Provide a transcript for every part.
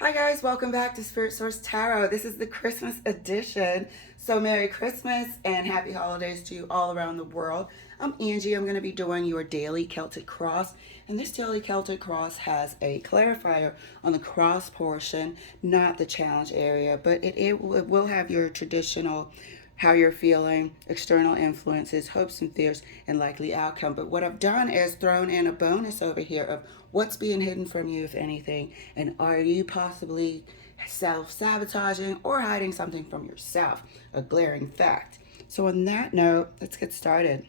Hi guys, welcome back to Spirit Source Tarot. This is the Christmas edition. So Merry Christmas and Happy Holidays to you all around the world. I'm Angie. I'm going to be doing your daily Celtic cross. And this daily Celtic cross has a clarifier on the cross portion, not the challenge area, but it will have your traditional how you're feeling, external influences, hopes and fears, and likely outcome. But what I've done is thrown in a bonus over here of what's being hidden from you, if anything, and are you possibly self-sabotaging or hiding something from yourself, a glaring fact. So on that note, let's get started.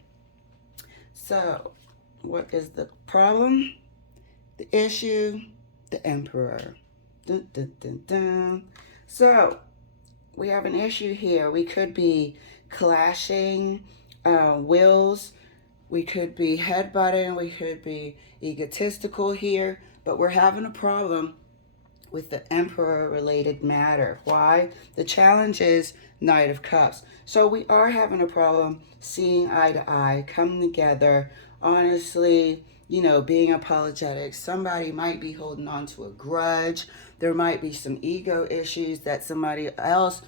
So what is the problem, the issue, the emperor? Dun, dun, dun, dun. So we have an issue here. We could be clashing wills. We could be headbutting. We could be egotistical here. But we're having a problem with the emperor-related matter. Why? The challenge is Knight of Cups. So we are having a problem seeing eye to eye, coming together, honestly, being apologetic. Somebody might be holding on to a grudge. There might be some ego issues that somebody else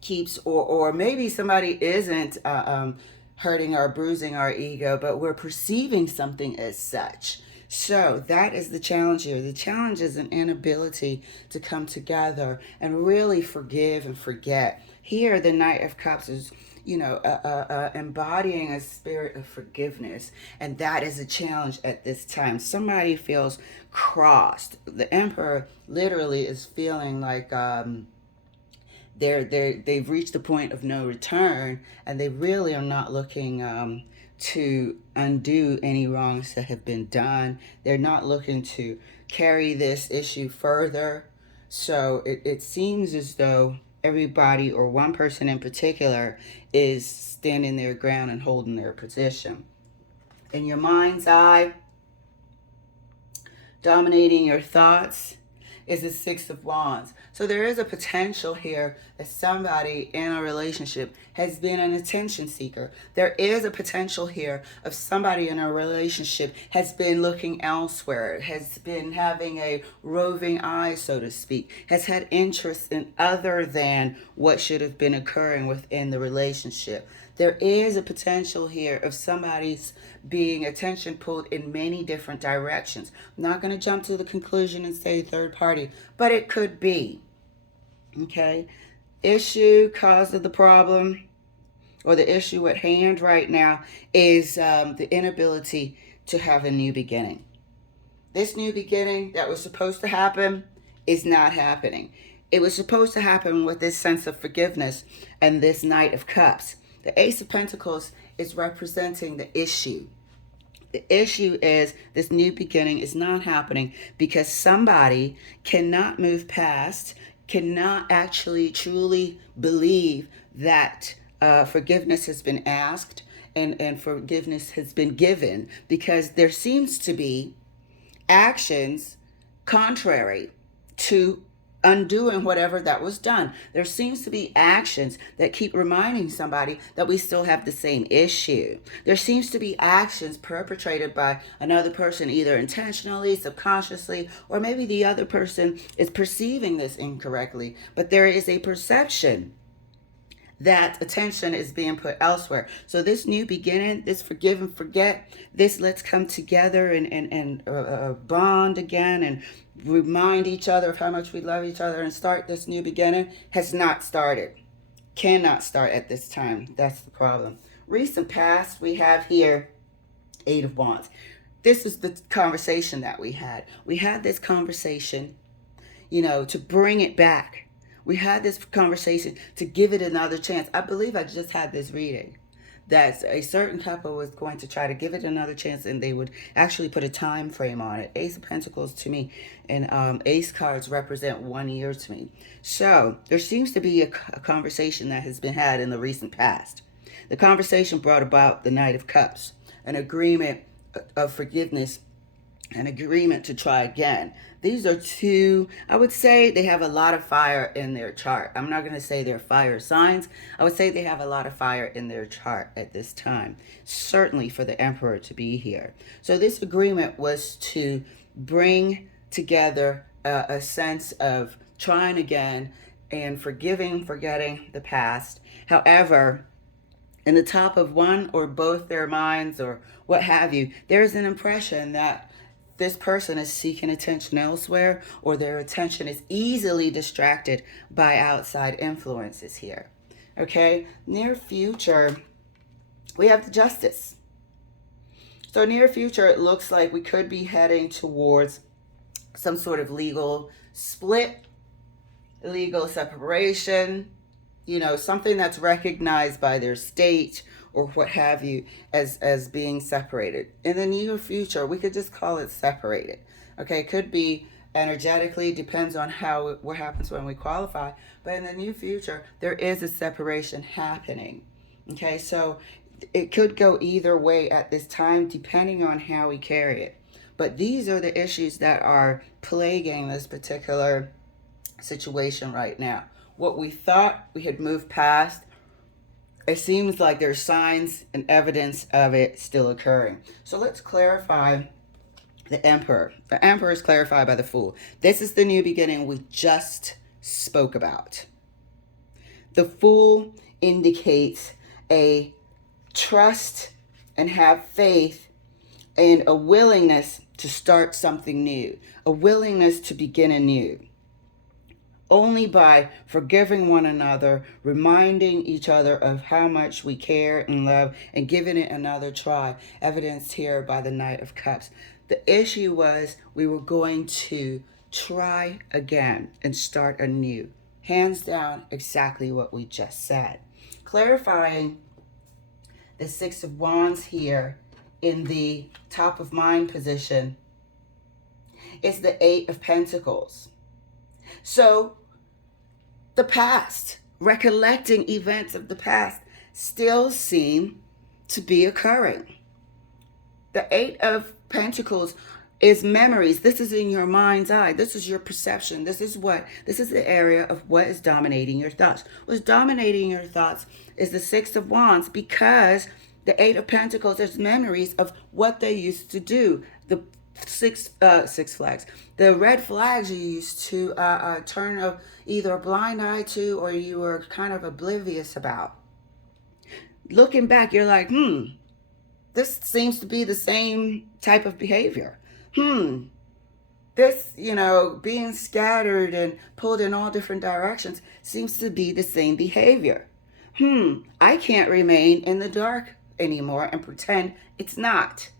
keeps, or maybe somebody isn't hurting or bruising our ego, but we're perceiving something as such. So that is the challenge here. The challenge is an inability to come together and really forgive and forget. Here, the Knight of Cups is embodying a spirit of forgiveness. And that is a challenge at this time. Somebody feels crossed. The Emperor literally is feeling like they've reached the point of no return, and they really are not looking to undo any wrongs that have been done. They're not looking to carry this issue further. So it seems as though everybody, or one person in particular, is standing their ground and holding their position. In your mind's eye, dominating your thoughts, is the Six of Wands. So there is a potential here that somebody in a relationship has been an attention seeker. There is a potential here of somebody in a relationship has been looking elsewhere, has been having a roving eye, so to speak, has had interest in other than what should have been occurring within the relationship. There is a potential here of somebody's being attention pulled in many different directions. I'm not going to jump to the conclusion and say third party, but it could be. Okay? Issue, cause of the problem, or the issue at hand right now is the inability to have a new beginning. This new beginning that was supposed to happen is not happening. It was supposed to happen with this sense of forgiveness and this Knight of Cups. The Ace of Pentacles is representing the issue. The issue is this new beginning is not happening because somebody cannot move past, cannot actually truly believe that forgiveness has been asked and forgiveness has been given, because there seems to be actions contrary to undoing whatever that was done. There seems to be actions that keep reminding somebody that we still have the same issue. There seems to be actions perpetrated by another person, either intentionally, subconsciously, or maybe the other person is perceiving this incorrectly, but there is a perception that attention is being put elsewhere. So this new beginning, this forgive and forget, this let's come together and bond again and remind each other of how much we love each other and start this new beginning has not started. Cannot start at this time. That's the problem. Recent past, we have here Eight of Wands. This is the conversation that we had. We had this conversation, to bring it back. We had this conversation to give it another chance. I believe I just had this reading that a certain couple was going to try to give it another chance, and they would actually put a time frame on it. Ace of Pentacles to me and Ace cards represent 1 year to me. So there seems to be a conversation that has been had in the recent past. The conversation brought about the Knight of Cups, an agreement of forgiveness, an agreement to try again. These are two, I would say they have a lot of fire in their chart. I'm not going to say they're fire signs. I would say they have a lot of fire in their chart at this time. Certainly for the Emperor to be here. So this agreement was to bring together a sense of trying again and forgetting the past. However, in the top of one or both their minds or what have you, there's an impression that this person is seeking attention elsewhere, or their attention is easily distracted by outside influences here. Okay, near future, we have the Justice. So near future, it looks like we could be heading towards some sort of legal split, legal separation, something that's recognized by their state or what have you as being separated. In the near future, we could just call it separated. Okay, it could be energetically, depends on what happens when we qualify, but in the near future, there is a separation happening. Okay, so it could go either way at this time, depending on how we carry it. But these are the issues that are plaguing this particular situation right now. What we thought we had moved past, it seems like there's signs and evidence of it still occurring. So let's clarify the Emperor. The Emperor is clarified by the Fool. This is the new beginning we just spoke about. The Fool indicates a trust and have faith and a willingness to start something new, a willingness to begin anew. Only by forgiving one another, reminding each other of how much we care and love, and giving it another try, evidenced here by the Knight of Cups. The issue was we were going to try again and start anew. Hands down, exactly what we just said. Clarifying the Six of Wands here in the top of mind position is the Eight of Pentacles. So the past, recollecting events of the past, still seem to be occurring. The Eight of Pentacles is memories. This is in your mind's eye. This is your perception. This is the area of what is dominating your thoughts. What's dominating your thoughts is the Six of Wands, because the Eight of Pentacles is memories of what they used to do. The six flags. The red flags you used to turn either a blind eye to, or you were kind of oblivious about. Looking back, you're like, this seems to be the same type of behavior. This, being scattered and pulled in all different directions seems to be the same behavior. I can't remain in the dark anymore and pretend it's not.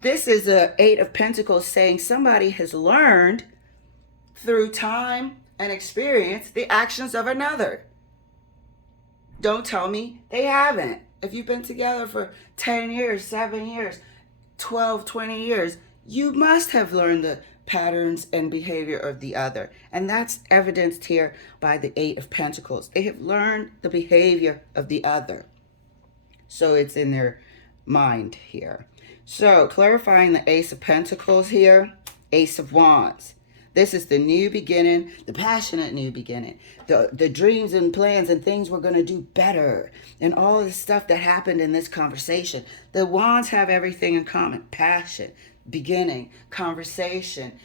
This is a Eight of Pentacles saying somebody has learned through time and experience the actions of another. Don't tell me they haven't. If you've been together for 10 years, 7 years, 12, 20 years, you must have learned the patterns and behavior of the other. And that's evidenced here by the Eight of Pentacles. They have learned the behavior of the other. So it's in their mind here. So clarifying the Ace of Pentacles here, Ace of Wands. This is the new beginning, the passionate new beginning, the dreams and plans and things we're going to do better, and all of the stuff that happened in this conversation. The Wands have everything in common: passion, beginning, conversation,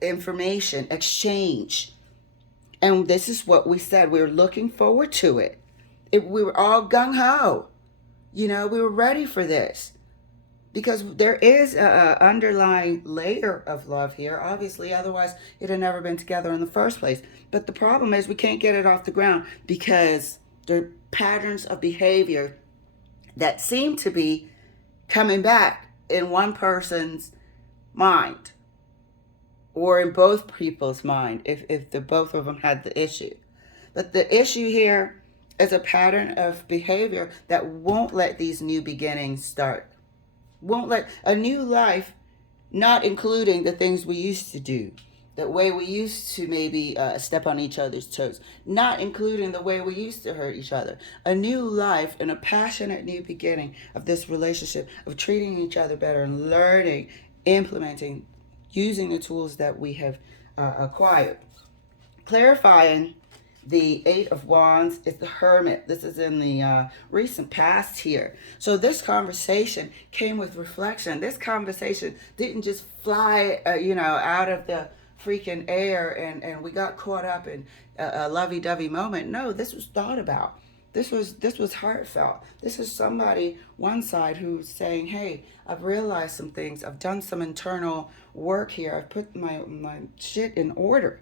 information, exchange. And this is what we said. We were looking forward to it. We were all gung-ho. We were ready for this. Because there is an underlying layer of love here. Obviously, otherwise it had never been together in the first place. But the problem is we can't get it off the ground because there are patterns of behavior that seem to be coming back in one person's mind, or in both people's mind, if the both of them had the issue. But the issue here is a pattern of behavior that won't let these new beginnings start. Won't let a new life, not including the things we used to do, the way we used to maybe step on each other's toes, not including the way we used to hurt each other. A new life and a passionate new beginning of this relationship, of treating each other better and learning, implementing, using the tools that we have acquired. Clarifying The Eight of Wands is the Hermit. This is in the recent past here. So this conversation came with reflection. This conversation didn't just fly, out of the freaking air and we got caught up in a lovey-dovey moment. No, this was thought about. This was heartfelt. This is somebody, one side, who's saying, hey, I've realized some things. I've done some internal work here. I've put my shit in order.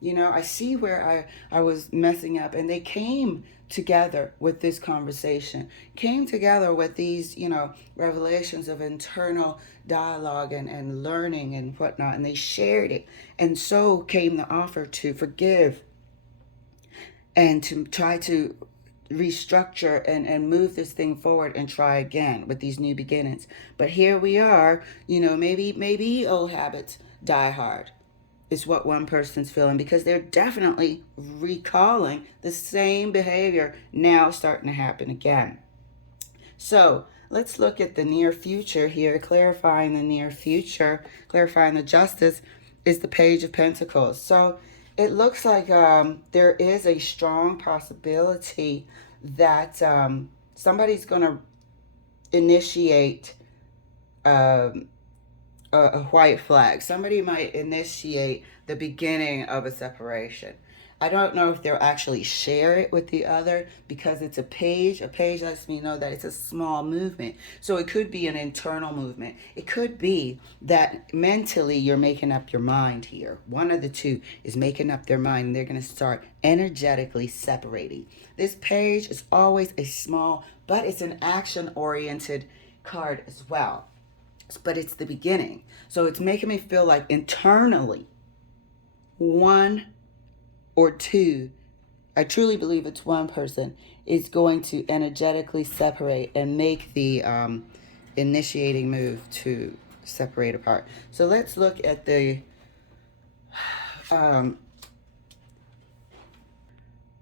I see where I was messing up. And they came together with this conversation, came together with these, revelations of internal dialogue and learning and whatnot. And they shared it. And so came the offer to forgive and to try to restructure and move this thing forward and try again with these new beginnings. But here we are, maybe old habits die hard is what one person's feeling, because they're definitely recalling the same behavior now starting to happen again. So let's look at the near future here. Clarifying the near future, clarifying the justice is the Page of Pentacles. So it looks like there is a strong possibility that somebody's going to initiate a white flag. Somebody might initiate the beginning of a separation. I don't know if they'll actually share it with the other because it's a page. A page lets me know that it's a small movement. So it could be an internal movement. It could be that mentally you're making up your mind here. One of the two is making up their mind and they're going to start energetically separating. This page is always a small, but it's an action-oriented card as well. But it's the beginning. So it's making me feel like internally, one or two, I truly believe it's one person, is going to energetically separate and make the initiating move to separate apart. So let's look at the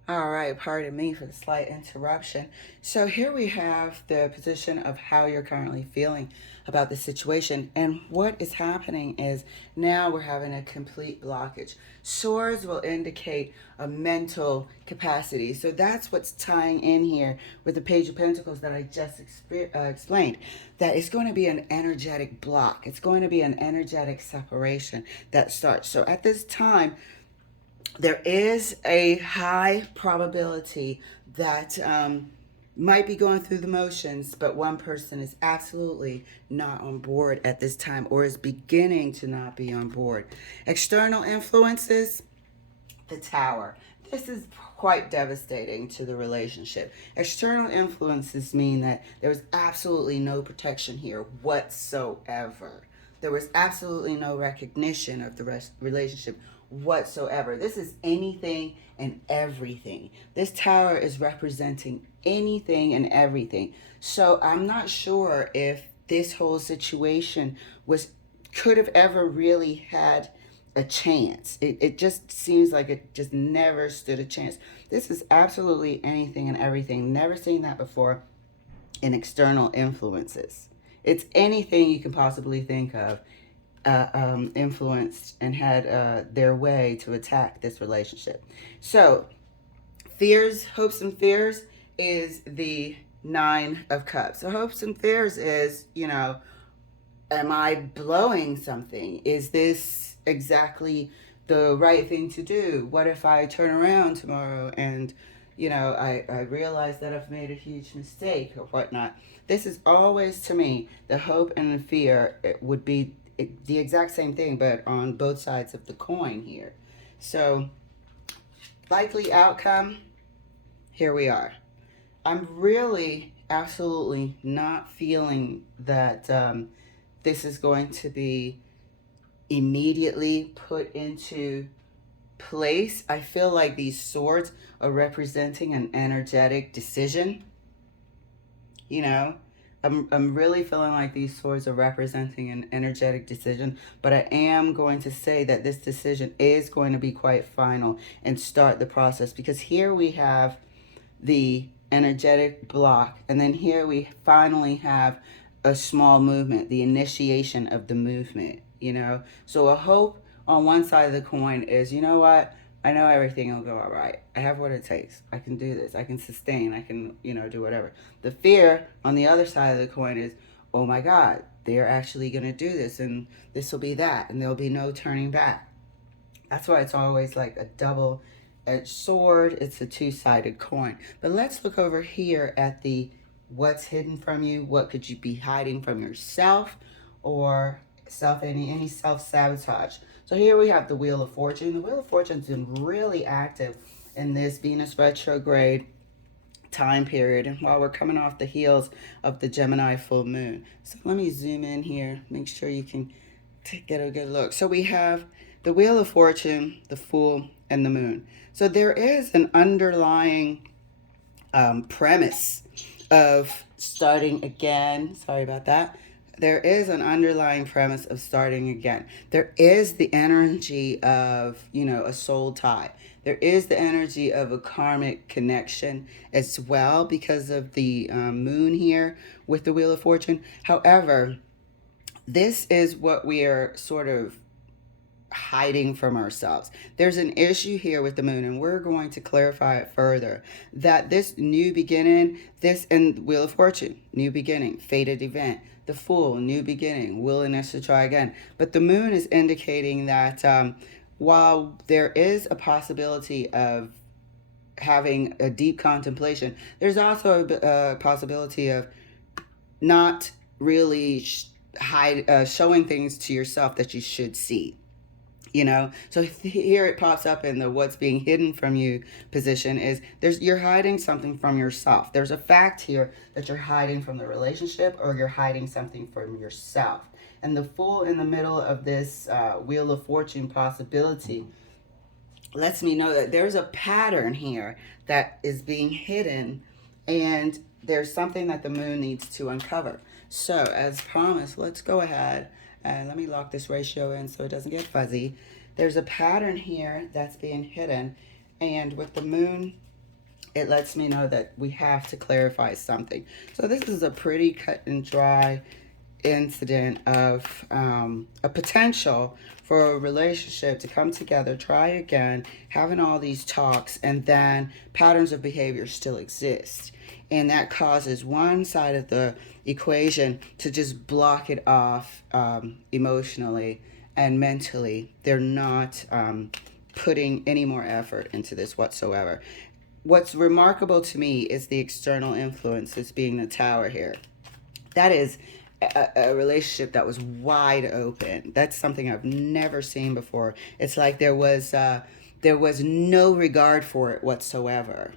all right, pardon me for the slight interruption. So here we have the position of how you're currently feeling about the situation. And what is happening is now we're having a complete blockage. Swords will indicate a mental capacity. So that's what's tying in here with the Page of Pentacles that I just explained. That it's going to be an energetic block. It's going to be an energetic separation that starts. So at this time, there is a high probability that might be going through the motions, but one person is absolutely not on board at this time or is beginning to not be on board. External influences, the Tower. This is quite devastating to the relationship. External influences mean that there was absolutely no protection here whatsoever. There was absolutely no recognition of the relationship whatsoever. This is anything and everything. This Tower is representing anything and everything. So I'm not sure if this whole situation could have ever really had a chance. It just seems like it just never stood a chance. This is absolutely anything and everything. Never seen that before in external influences. It's anything you can possibly think of influenced and had their way to attack this relationship. So fears, hopes and fears is the Nine of Cups. So hopes and fears is, am I blowing something? Is this exactly the right thing to do? What if I turn around tomorrow and, I realize that I've made a huge mistake or whatnot? This is always, to me, the hope and the fear. It would be the exact same thing, but on both sides of the coin here. So, likely outcome, here we are. I'm really absolutely not feeling that this is going to be immediately put into place. I feel like these swords are representing an energetic decision. I'm really feeling like these swords are representing an energetic decision, but I am going to say that this decision is going to be quite final and start the process, because here we have the energetic block, and then here we finally have a small movement, the initiation of the movement, So a hope on one side of the coin is, you know what, I know everything will go all right. I have what it takes. I can do this. I can sustain. I can, do whatever. The fear on the other side of the coin is, oh my God, they're actually going to do this, and this will be that, and there'll be no turning back. That's why it's always like a double-edged sword. It's a two-sided coin. But let's look over here at the what's hidden from you. What could you be hiding from yourself, or any self-sabotage? So here we have the Wheel of Fortune. The Wheel of Fortune's been really active in this Venus retrograde time period, and while we're coming off the heels of the Gemini full moon. So let me zoom in here, make sure you can get a good look. So we have the Wheel of Fortune, the Fool, and the Moon. So there is an underlying premise of starting again. Sorry about that. There is an underlying premise of starting again. There is the energy of, a soul tie. There is the energy of a karmic connection as well because of the moon here with the Wheel of Fortune. However, this is what we are sort of hiding from ourselves. There's an issue here with the moon, and we're going to clarify it further, that this new beginning, this and Wheel of Fortune, new beginning, fated event, the Fool, new beginning, willingness to try again. But the moon is indicating that while there is a possibility of having a deep contemplation, there's also a possibility of not really showing things to yourself that you should see. So here it pops up in the what's being hidden from you position is you're hiding something from yourself. There's a fact here that you're hiding from the relationship, or you're hiding something from yourself. And the Fool in the middle of this Wheel of Fortune possibility lets me know that there's a pattern here that is being hidden, and there's something that the moon needs to uncover. So as promised, let's go ahead and let me lock this ratio in so it doesn't get fuzzy. There's a pattern here that's being hidden, and with the moon, it lets me know that we have to clarify something. So this is a pretty cut and dry incident of a potential for a relationship to come together, try again, having all these talks, and then patterns of behavior still exist. And that causes one side of the equation to just block it off emotionally and mentally. They're not putting any more effort into this whatsoever. What's remarkable to me is the external influences being the Tower here. That is a relationship that was wide open. That's something I've never seen before. It's like there was no regard for it whatsoever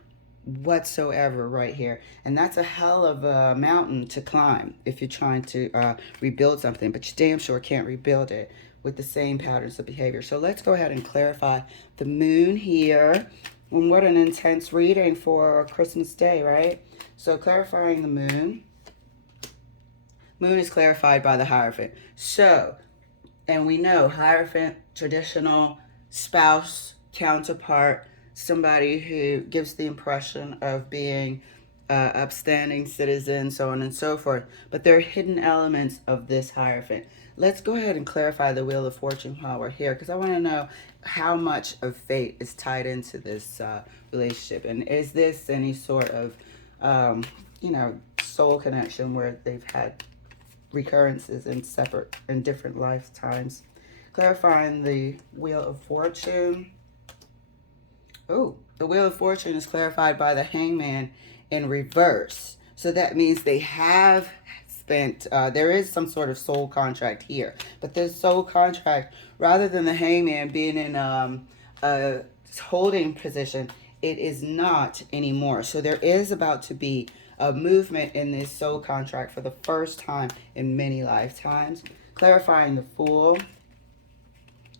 right here. And that's a hell of a mountain to climb if you're trying to rebuild something, but you damn sure can't rebuild it with the same patterns of behavior. So let's go ahead and clarify the moon here. And what an intense reading for Christmas Day, right? So clarifying the moon. Moon is clarified by the Hierophant. So, and we know Hierophant, traditional spouse, counterpart, somebody who gives the impression of being upstanding citizen, so on and so forth. But there are hidden elements of this Hierophant. Let's go ahead and clarify the Wheel of Fortune while we're here, because I want to know how much of fate is tied into this relationship. And is this any sort of, soul connection where they've had recurrences in different lifetimes? Clarifying the Wheel of Fortune. Oh, the Wheel of Fortune is clarified by the Hangman in reverse. So that means they have spent, there is some sort of soul contract here. But this soul contract, rather than the Hangman being in a holding position, it is not anymore. So there is about to be a movement in this soul contract for the first time in many lifetimes. Clarifying the Fool.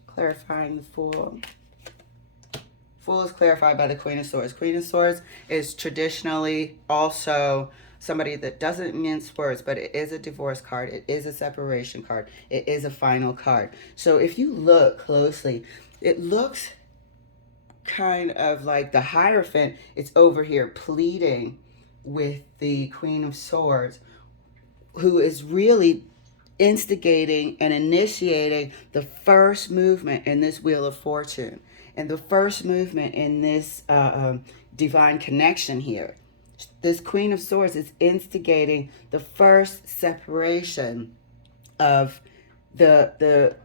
Clarifying the Fool. Fool is clarified by the Queen of Swords. Queen of Swords is traditionally also somebody that doesn't mince words, but it is a divorce card. It is a separation card. It is a final card. So if you look closely, it looks kind of like the Hierophant is over here pleading with the Queen of Swords, who is really instigating and initiating the first movement in this Wheel of Fortune and the first movement in this divine connection here. This Queen of Swords is instigating the first separation of the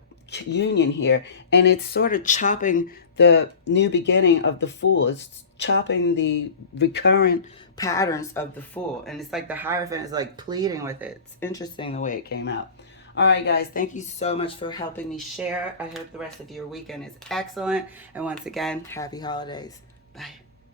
union here, and it's sort of chopping the new beginning of the Fool. It's chopping the recurrent patterns of the Fool, and it's like the Hierophant is like pleading with it. It's interesting the way it came out. All right, guys, thank you so much for helping me share. I hope the rest of your weekend is excellent, and once again, happy holidays. Bye.